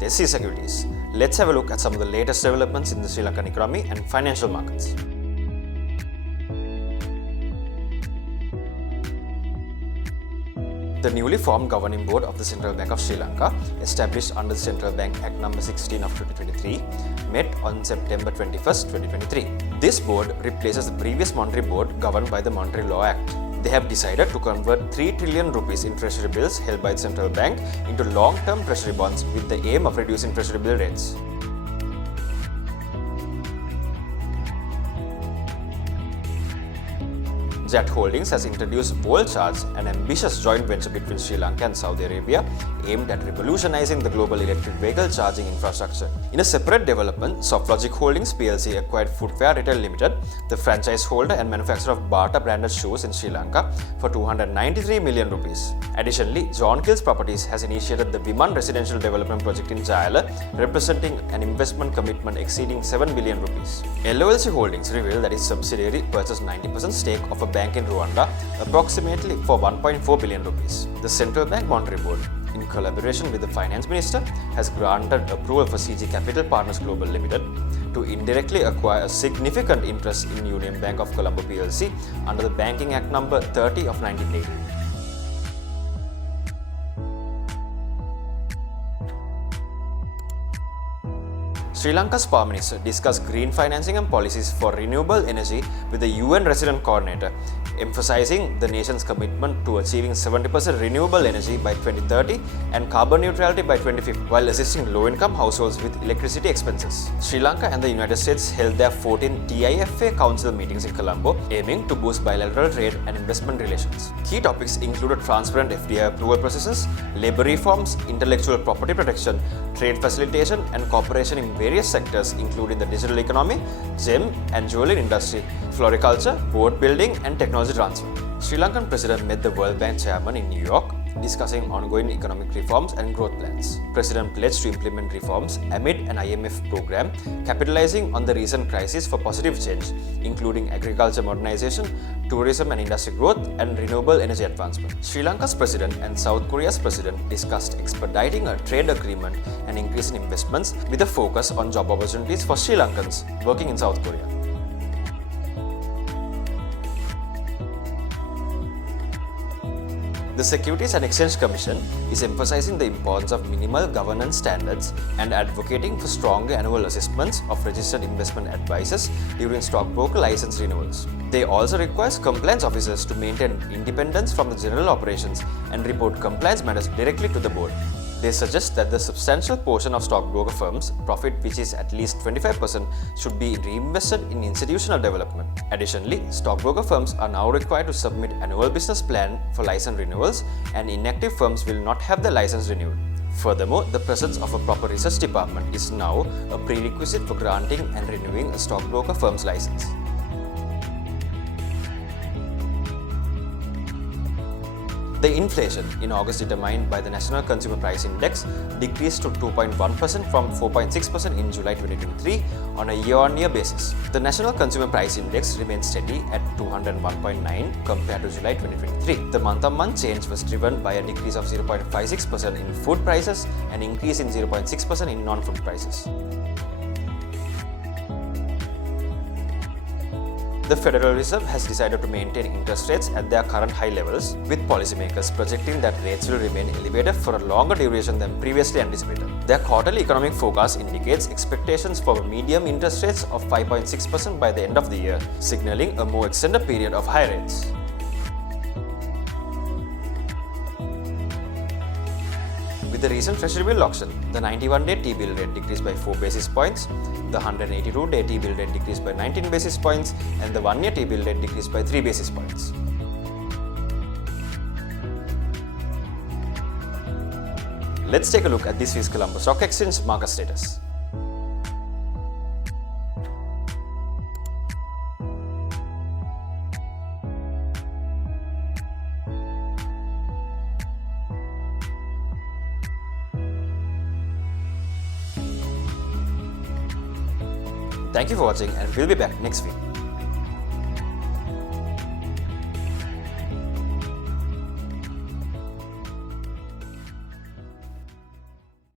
with SC Securities. Let's have a look at some of the latest developments in the Sri Lankan economy and financial markets. The newly formed Governing Board of the Central Bank of Sri Lanka, established under the Central Bank Act No. 16 of 2023, met on September 21, 2023. This board replaces the previous monetary board governed by the Monetary Law Act. They have decided to convert 3 trillion rupees in treasury bills held by the central bank into long-term treasury bonds with the aim of reducing treasury bill rates. JAT Holdings has introduced WorldCharge, an ambitious joint venture between Sri Lanka and Saudi Arabia aimed at revolutionizing the global electric vehicle charging infrastructure. In a separate development, Softlogic Holdings Plc acquired Footwear Retail Limited, the franchise holder and manufacturer of Bata branded shoes in Sri Lanka, for 293 million rupees. Additionally, Keells Properties has initiated the Viman residential development project in Jayala, representing an investment commitment exceeding 7 billion rupees. LOLC Holdings revealed that its subsidiary purchased 90% stake of a bank in Rwanda, approximately for 1.4 billion rupees. The Central Bank Monetary Board, in collaboration with the Finance Minister, has granted approval for CG Capital Partners Global Limited to indirectly acquire a significant interest in Union Bank of Colombo Plc under the Banking Act No. 30 of 1980. Sri Lanka's Power Minister discussed green financing and policies for renewable energy with the UN Resident Coordinator, emphasizing the nation's commitment to achieving 70% renewable energy by 2030 and carbon neutrality by 2050, while assisting low-income households with electricity expenses. Sri Lanka and the United States held their 14th TIFA Council meetings in Colombo, aiming to boost bilateral trade and investment relations. Key topics included transparent FDI approval processes, labor reforms, intellectual property protection, trade facilitation, and cooperation in various sectors including the digital economy, gem and jewelry industry, floriculture, boat building, and technology transfer. Sri Lankan President met the World Bank chairman in New York, discussing ongoing economic reforms and growth plans. President pledged to implement reforms amid an IMF program capitalizing on the recent crisis for positive change, including agriculture modernization, tourism and industry growth, and renewable energy advancement. Sri Lanka's president and South Korea's president discussed expediting a trade agreement and increasing investments with a focus on job opportunities for Sri Lankans working in South Korea. The Securities and Exchange Commission is emphasizing the importance of minimal governance standards and advocating for stronger annual assessments of registered investment advisors during stockbroker license renewals. They also require compliance officers to maintain independence from the general operations and report compliance matters directly to the board. They suggest that the substantial portion of stockbroker firms' profit, which is at least 25%, should be reinvested in institutional development. Additionally, stockbroker firms are now required to submit annual business plan for license renewals, and inactive firms will not have their license renewed. Furthermore, the presence of a proper research department is now a prerequisite for granting and renewing a stockbroker firm's license. The inflation in August, determined by the National Consumer Price Index, decreased to 2.1% from 4.6% in July 2023 on a year-on-year basis. The National Consumer Price Index remained steady at 201.9 compared to July 2023. The month-on-month change was driven by a decrease of 0.56% in food prices and an increase in 0.6% in non-food prices. The Federal Reserve has decided to maintain interest rates at their current high levels, with policymakers projecting that rates will remain elevated for a longer duration than previously anticipated. Their quarterly economic forecast indicates expectations for medium interest rates of 5.6% by the end of the year, signaling a more extended period of high rates. With the recent Treasury-bill auction, the 91-day T-bill rate decreased by 4 basis points, the 182-day T-bill rate decreased by 19 basis points, and the 1-year T-bill rate decreased by 3 basis points. Let's take a look at this week's Colombo Stock Exchange market status. Thank you for watching, and we'll be back next week.